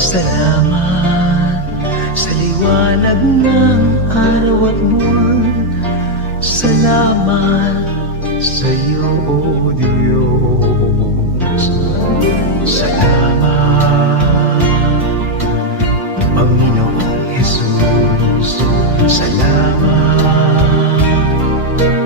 Salamat sa liwanag ng araw at buwan. Salamat sa iyo, O Diyos. Salamat, Panginoong Jesus. Salamat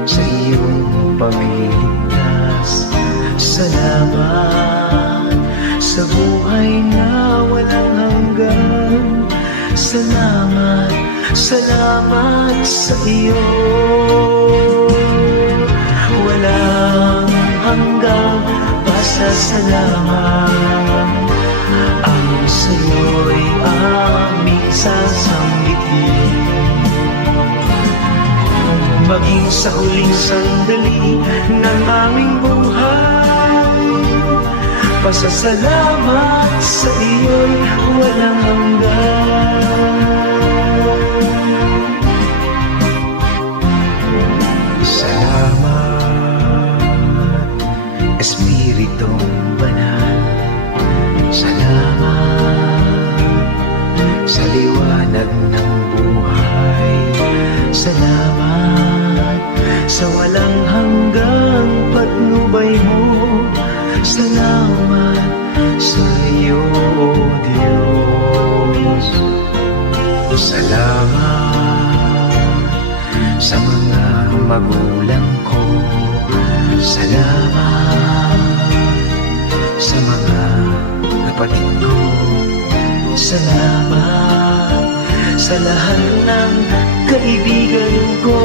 sa iyong pagliligtas. Salamat sa buhay na walang hanggan. Salamat, salamat sa iyo. Walang hanggang pasasalamat ang sa'yo'y aming sasambitin. Maging sa huling sandali ng aming buhay, pasasalamat sa iyo'y walang hanggan. Salamat, Espiritong Banal. Salamat sa liwanag ng buhay. Salamat sa walang hanggang patnubay mo. Salamat sa iyo, O Diyos. Salamat sa mga magulang ko. Salamat sa mga kapatid ko. Salamat sa lahat ng kaibigan ko.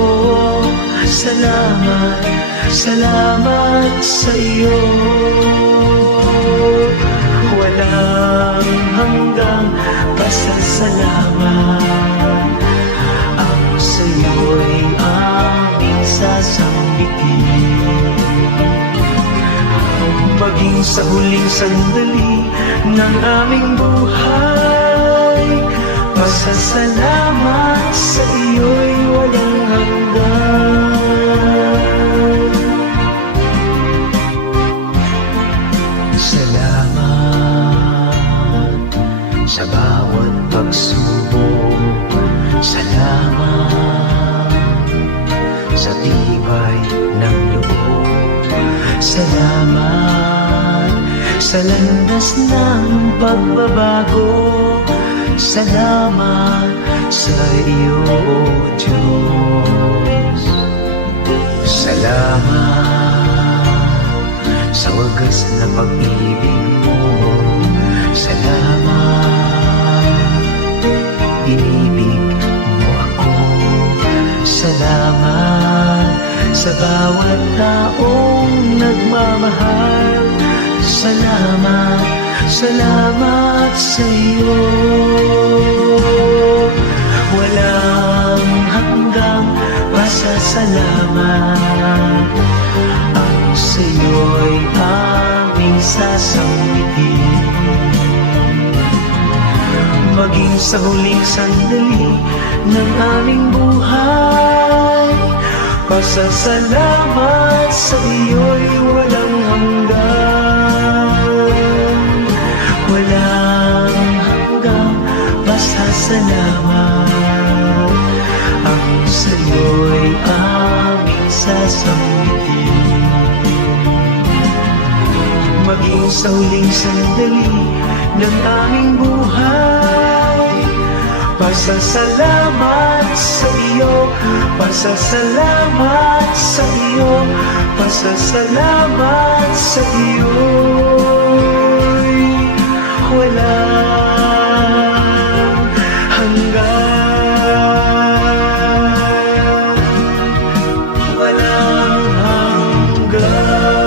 Salamat, salamat sa iyo. Walang hanggang pasasalamat ang sa iyo'y aming sasambitin. Maging sa huling sandali ng aming buhay, pasasalamat sa iyo'y walang hanggan. Salamat sa bawat pagsubok. Salamat sa tibay ng loob. Salamat sa landas ng pagbabago. Salamat sa iyo, O Diyos. Salamat sa wagas na pag-ibig mo. Salamat, inibig mo ako. Salamat sa bawat taong nagmamahal. Salamat, salamat sa iyo. Walang hanggang pasasalamat ang sa iyo'y aming sasambitin. Maging sa huling sandali ng aming buhay, pasasalamat sa iyo'y walang hanggan. Walang hanggang pasasalamat ang sa iyo'y aming sasambitin. Maging sa huling sandali ng aming buhay, pasasalamat sa iyo, pasasalamat sa iyo, pasasalamat sa iyo. Walang hanggan, walang hanggan.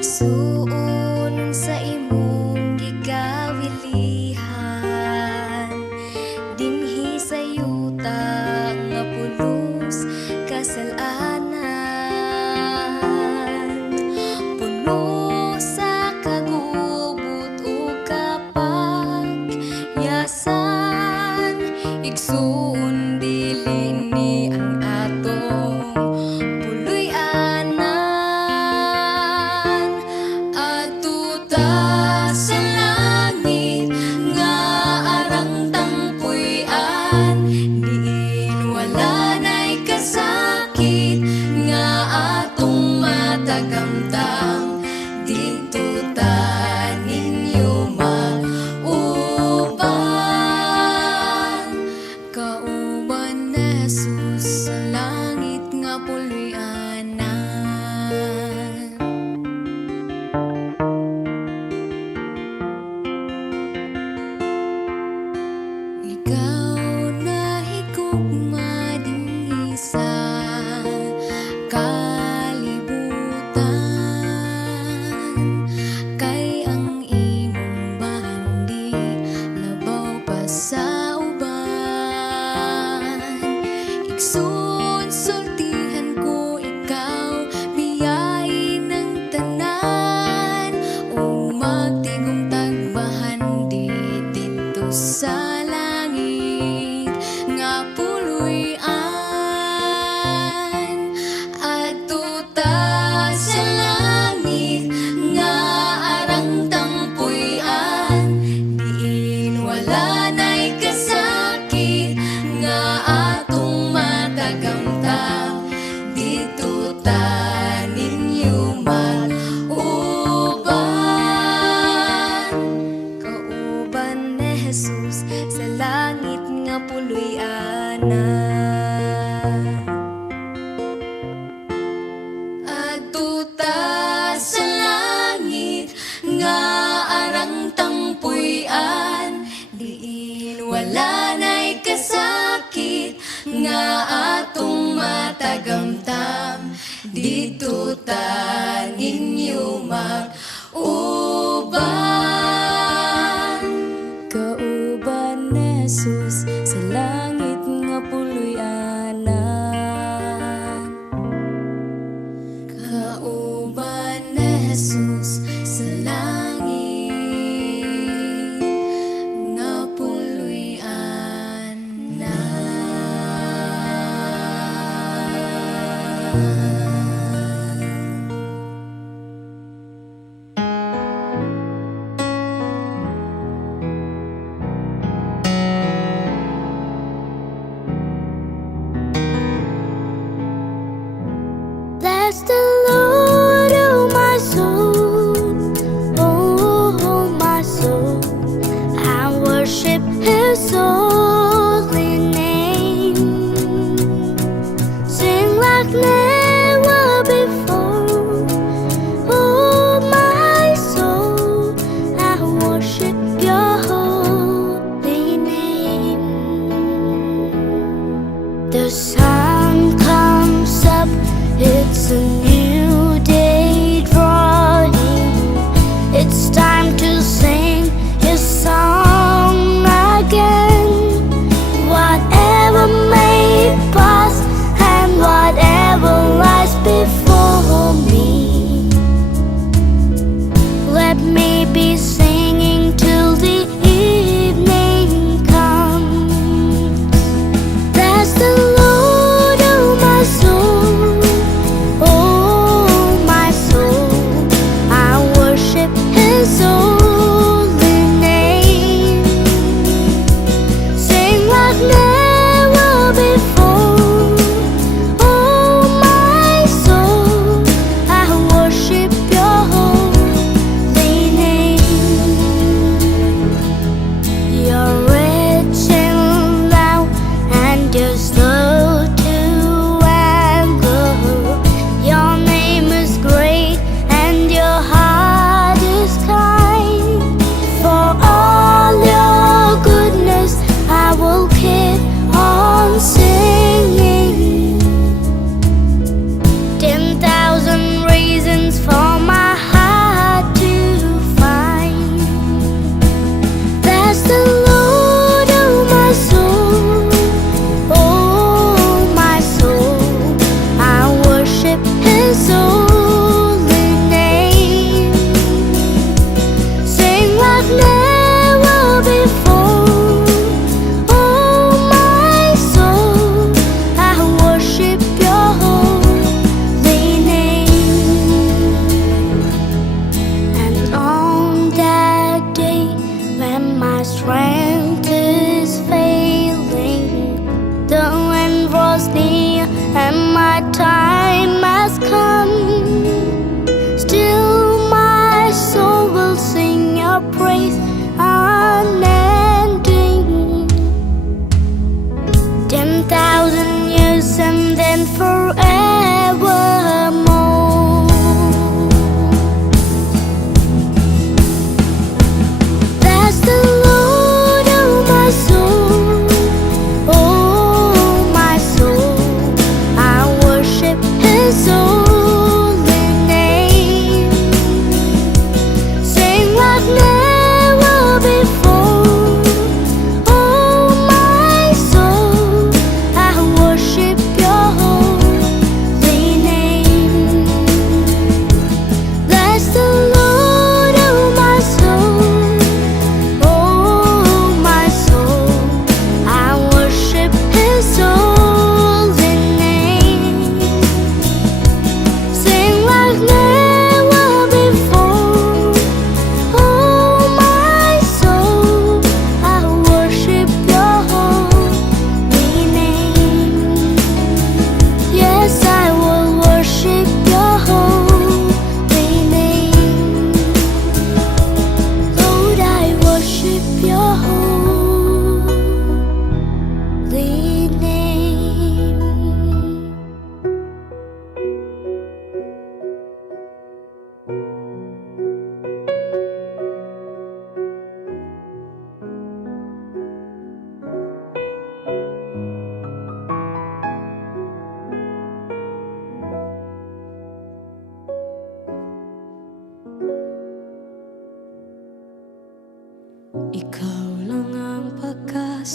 Igsuon sa imong gigawilihan, dinhi sa yuta nga pulos kasalanan. Puno sa kagubot ug kapagyasan, igsuon dili ni ang atong puloy-anan. Adto ta sa langit nga arang tangpuy-an, diin wala nay kasakit nga atong matagamtam. Dito ta ninyo mag-uban, kauban na Jesus sa langit nga puloy-anan. Ikaw na higugma dinhi sa kalibutan, kay ang imong bandi labaw pa sa uban. Igsoon sultihan ko ikaw, biyay ng tanan, o magtigong tagbahan dito sa langit nga puloy-an. Adto ta sa langit nga arang tangpuy-an, diin wala nay kasakit nga atong matagamtam. Dito ta ninyo mag-uban, kauban ni Jesus sa langit nga puloy-anan. Adto ta sa langit nga arang tangpuy-an, diin wala nay kasakit nga atong matagamtam. Dito ta ninyo mag-uban, kauban ni Jesus sa langit nga puloy-anan. Kauban ni Jesus sa langit nga puloy-anan.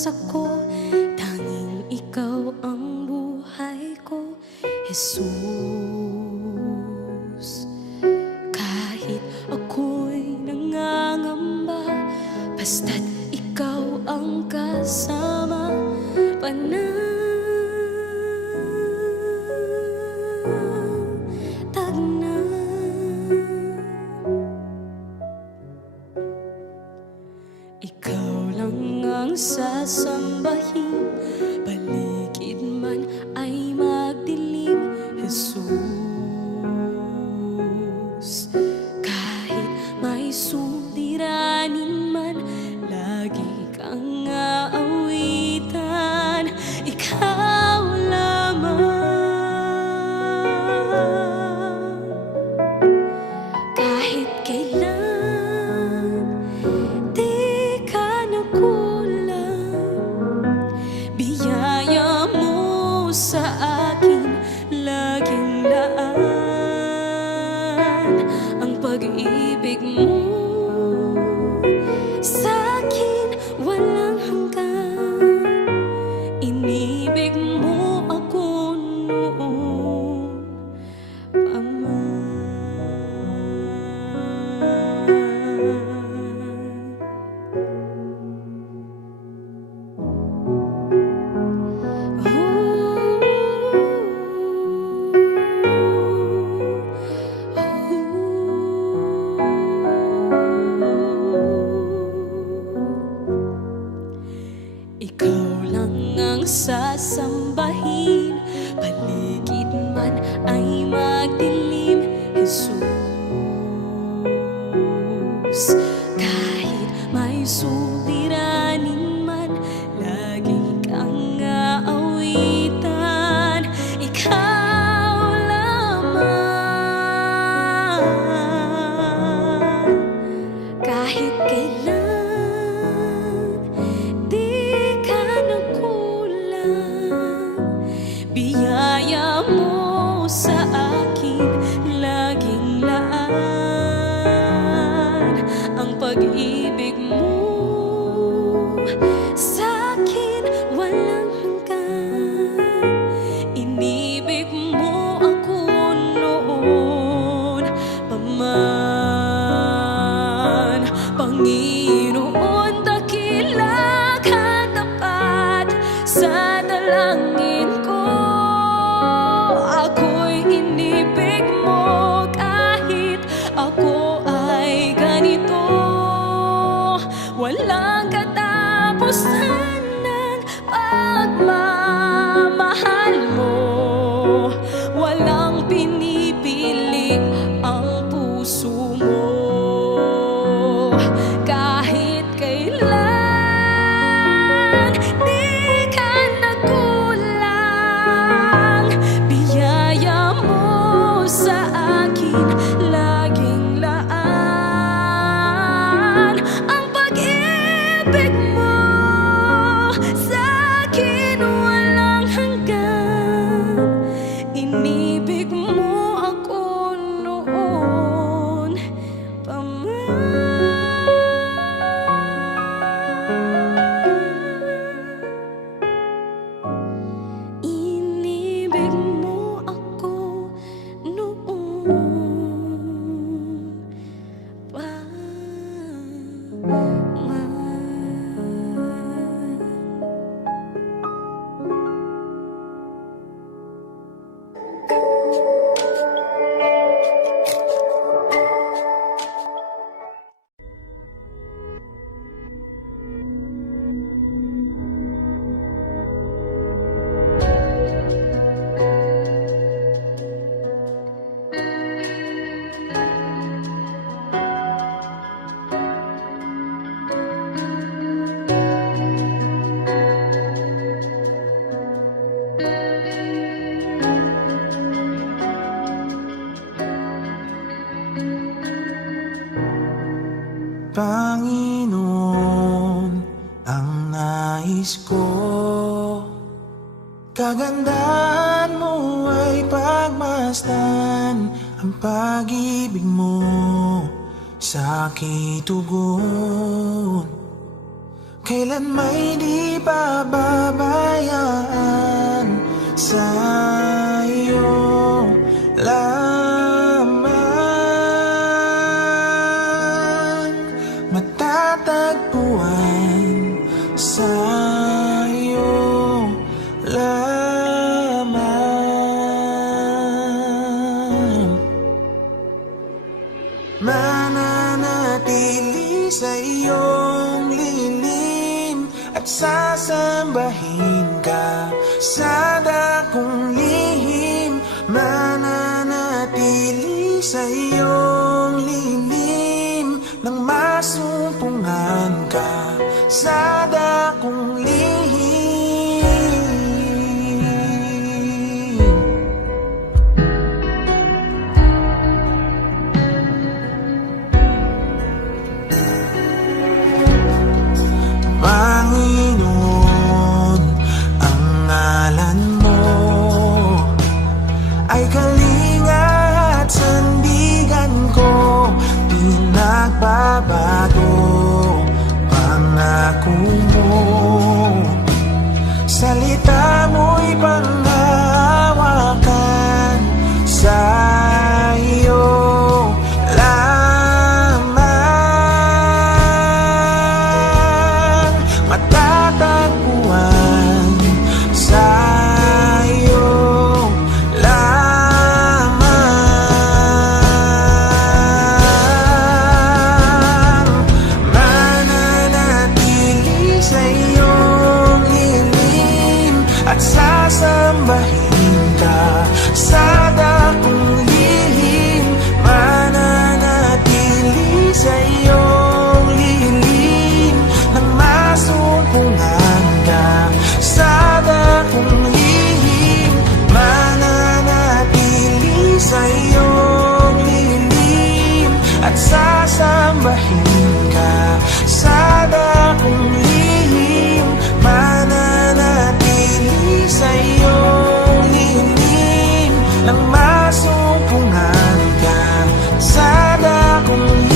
puso ko, tanging ikaw ang buhay ko, Jesus. Kahit ako'y nangangamba, basta't ikaw ang kasama, panatag na. Ikaw lang ang sasambahin, paligid man ay magdilim, Jesus. Kahit may suliranin man, lagi kang aawitan, ikaw lamang. Kahit kailan di ka nakulang, biyaya mo sa akin laging laan. Ang pag-ibig mo sa'kin walang hanggan, inibig mo ako noon pa man. Ikaw lang ang sasambahin, paligid man ay magdilim, Jesus. Kahit may suliranin man, lagi kang aawitan, ikaw lamang. Kahit kailan di ka nakulang, biyaya mo sa akin laging laan. Ang pag-ibig mo sa'kin walang hanggan, inibig mo ako noon pa man. Panginoon, dakila ka tapat sa dalangin ko. Ako'y inibig mo kahit ako ay ganito. Walang katapusan ng pagmamahal mo, walang pinipili ang puso mo. Kahit kailan di ka nakulang, biyaya mo sa akin laging laan. Ang pag-ibig mo sa'kin walang hanggan, inibig mo ako noon pa man. Inibig mo ako noon pa man. Panginoon, ang nais ko, kagandahan mo ay pagmasdan, ang pag-ibig mo sa aking tugon. kailan may di pababayaan sa iyo lamang, matatagpuan sa iyo lamang, mananatili sa iyong lilim at sasambahin ka sa dakong lihim, mananatili sa iyong lilim nang masumpungan ka sa dakong lihim. Panginoon, ang ngalan mo ay kalinga at sandigan ko, pinagbabago pangako mo. Salita mo'y panghawakan sa iyo lamang, matatagpuan sa iyo lamang, mananatili sa iyong lilim at sasambahin ka sa dakong lihim, mananatili sa iyong lilim nang masumpungan ka sa dakong lihim, mananatili sa iyong lilim at sasambahin ka sa dakong lihim, mananatili sa iyong lilim nang masumpungan ka sa dakong lihim.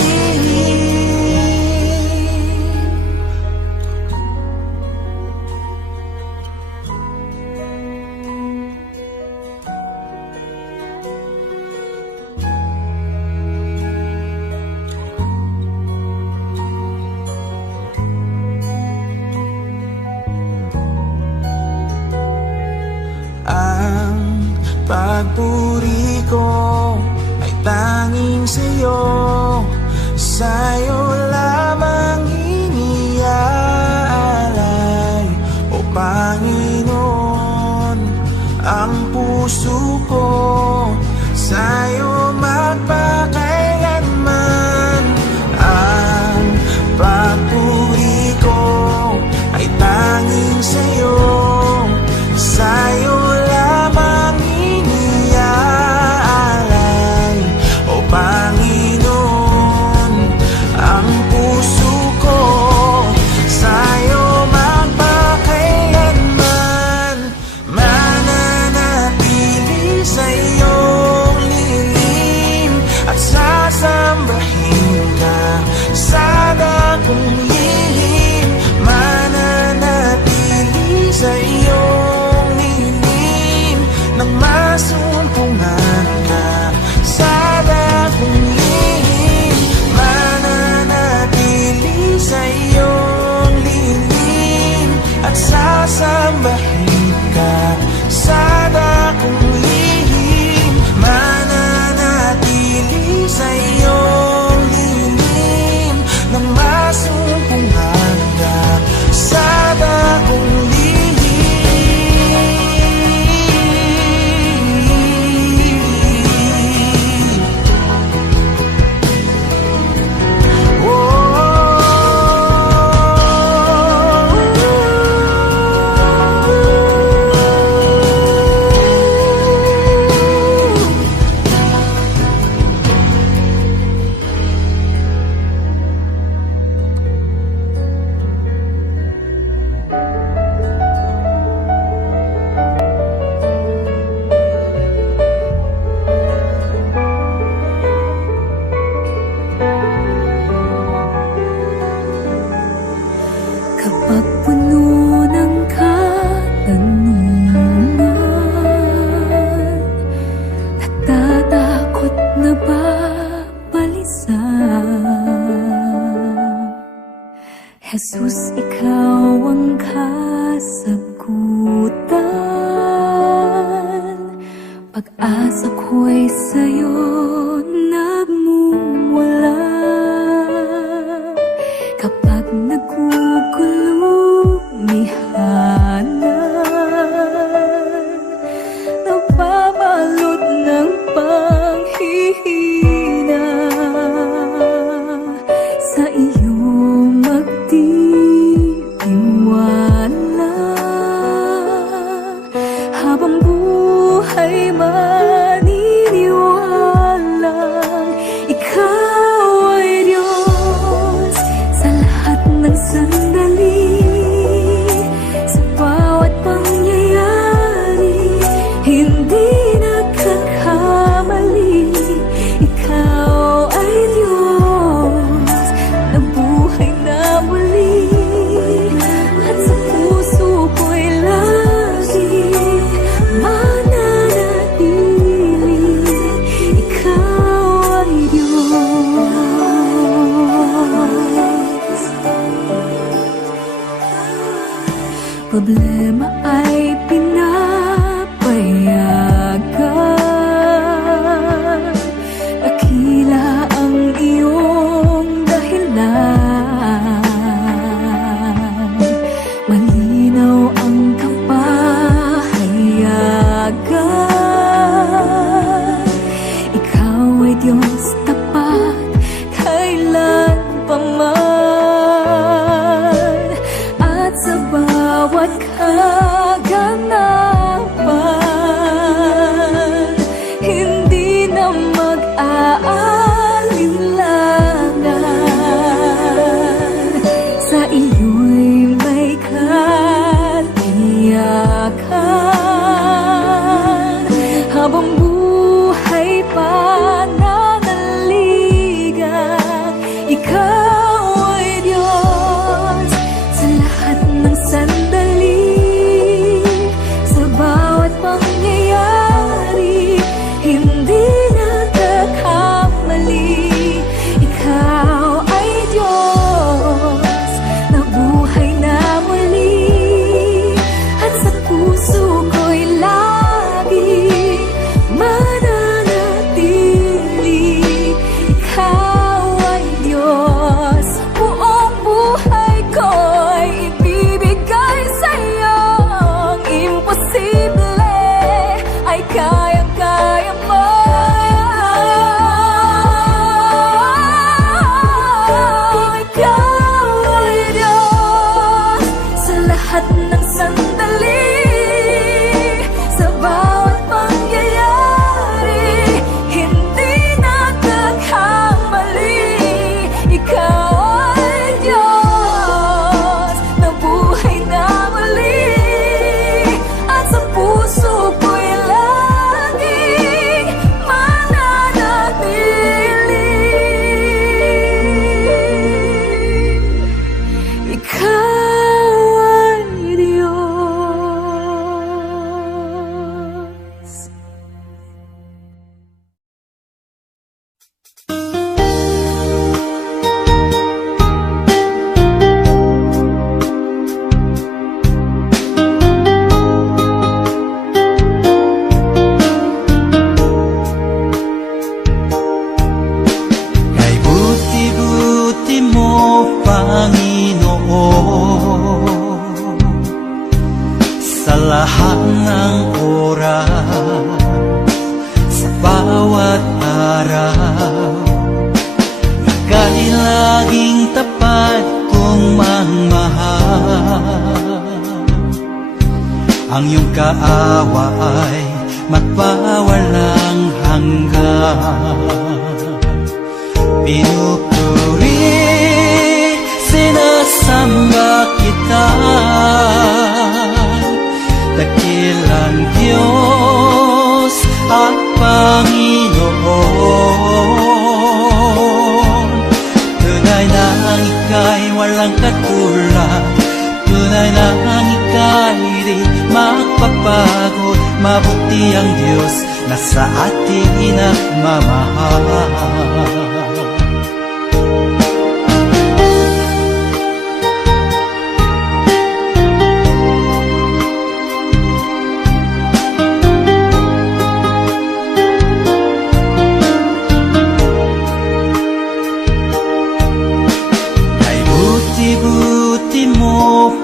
Ang pagpuri ko ay tanging sa'yo, sa'yo lamang iniaalay, o Panginoon, ang puso ko sa'yo magpakailanman. Ang pagpuri ko ay tanging sa'yo, sa'yo lamang iniaalay, o Panginoon, Jesus, ikaw ang kasagutan. Pag-asa ko'y sa'yo nagmumula. Kapag nagkukulo, mihana, nababalot ng panghihina, sa iyo magtitiwala. Habang buhay maniniwalang ikaw ay Diyos sa lahat ng sandali, sa bawat pangyayari, hindi nagkakamali. Ikaw ay Diyos na buhay na muli, at sa puso ko'y lagi mananatili. Ikaw ay Diyos. Problema ay pinapayagan, dakila ang iyong dahilan, malinaw ang kapahayagan. Ikaw ay Diyos tapat kailanpaman, at sa bawat kaganapan, hindi na mag-aalinlangan. Sa iyo'y may katiyakan, habang buhay pananaligan. Ikaw ay Diyos sa lahat ng sandali, sa bawat pangyayari, hindi nagkakamali. Ikaw ay Diyos na buhay na muli, at sa puso ko'y lagi mananatili. Ikaw ay Diyos, buong buhay ko'y ibibigay sa'yo. Ang imposible ay kayang-kaya mo. Ikaw ay Diyos sa lahat ng sandali, sa bawat pangyayari, hindi nagkakamali. Ikaw ay Diyos na buhay na muli, at sa puso ko'y laging mananatili. Ikaw ay Diyos. Kay buti-buti mo, Panginoon, sa lahat ng oras, sa bawat araw, ika'y laging tapat kong magmahal. Ang iyong kaawa ay magpawalang hanggan. Pinupuri, sinasamba kita, dakilang Diyos at Panginoon. Tunay na ang ika'y walang katulad, tunay na ang ika'y di magpapagod. Mabuti ang Diyos na sa atin nagmamahal.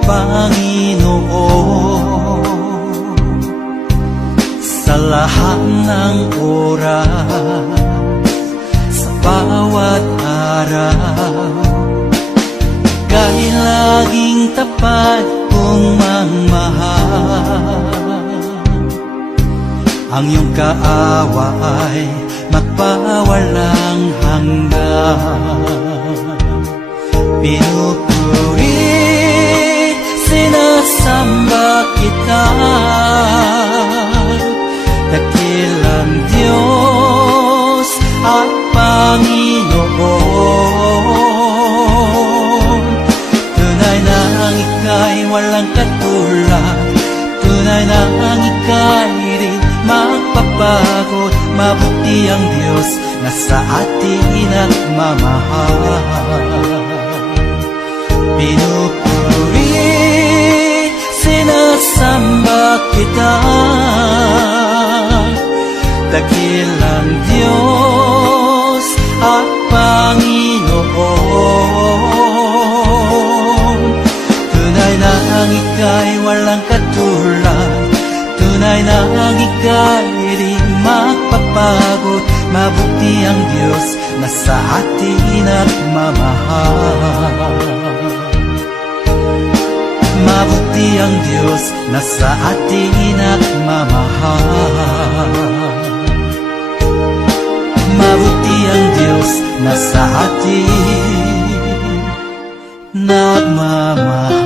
Panginoon sa lahat ng oras, sa bawat araw. Kay laging tapat kong mangmahal, ang iyong kaawa ay magpawalang hanggan. Pinupuri, sinasamba kita, dakilang Diyos at Panginoon. Tunay na ang ika'y walang katulad, tunay na ang ika'y di magpapagod. Mabuti ang Diyos na sa atin nagmamahal. Pinupuri, sinasamba kita, dakilang Diyos at Panginoon. Tunay na ang ika'y walang katulad, tunay na ang ika'y di magpapagod. Mabuti ang Diyos na sa atin nagmamahal. Mabuti ang Diyos na sa atin nagmamahal. Mabuti ang Diyos na sa atin nagmamahal.